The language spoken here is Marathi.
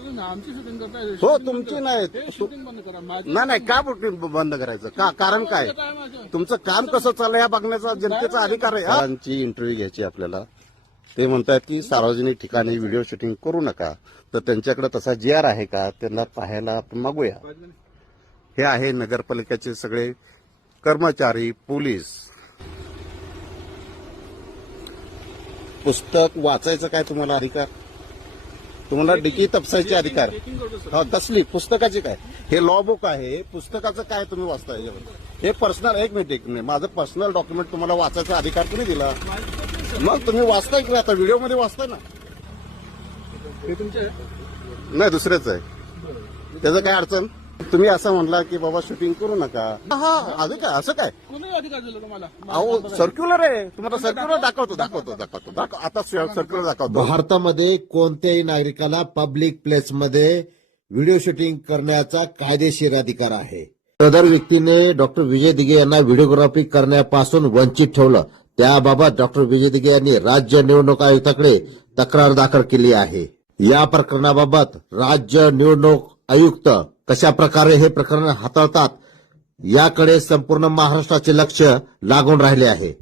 करतो ना, आमची शूटिंग करताय. हो तुमची नाही शूटिंग बंद करा. माझी नाही का बंद करायचं का कारण काय काय माझं? तुमचं काम कसं चाललंय या बघण्याचा जनतेचा अधिकार आहे. सरांची इंटरव्ह्यू घ्यायची आपल्याला. ते म्हणतात की सार्वजनिक ठिकाणी व्हिडिओ शूटिंग करू नका. तर त्यांच्याकडे तसा GR आहे का त्यांना पाहायला आपण मागूया. हे आहे नगरपालिकेचे सगळे कर्मचारी, पोलीस. पुस्तक वाचायचं काय तुम्हाला अधिकार? तुम्हाला डिकी तपसायचे अधिकार. चेकिंग करतो सर. हा तसली पुस्तकाची काय? हे लॉ बुक आहे. पुस्तकाचं काय तुम्ही वाचताय? हे पर्सनल एक मिनिट माझं पर्सनल डॉक्युमेंट तुम्हाला वाचायचा अधिकार कोणी दिला? मग तुम्ही वाचताय की आता व्हिडिओ मध्ये वाचताय ना? हे तुमचे नाही दुसरेच आहे. त्याचं काय अडचण? तुम्ही असं म्हणला की बाबा शूटिंग करू नका. हा असं काय असं काय? कोणी अधिकार दिला तुम्हाला? अहो सर्क्युलर आहे. तुम्हाला सर्क्युलर दाखवतो. आता सर्क्युलर दाखवतो. भारतामध्ये कोणत्याही नागरिकाला पब्लिक प्लेसमध्ये व्हिडिओ शूटिंग करण्याचा कायदेशीर अधिकार आहे. सदर व्यक्तीने डॉक्टर विजय दिघे यांना व्हिडिओग्राफी करण्यापासून वंचित ठेवलं. त्याबाबत डॉक्टर विजय दिघे यांनी राज्य निवडणूक आयुक्ताकडे तक्रार दाखल केली आहे. या प्रकरणाबाबत राज्य निवडणूक आयुक्त कशा प्रकारे हे प्रकरण हाताळतात याकडे संपूर्ण महाराष्ट्राचे लक्ष लागून राहिले आहे.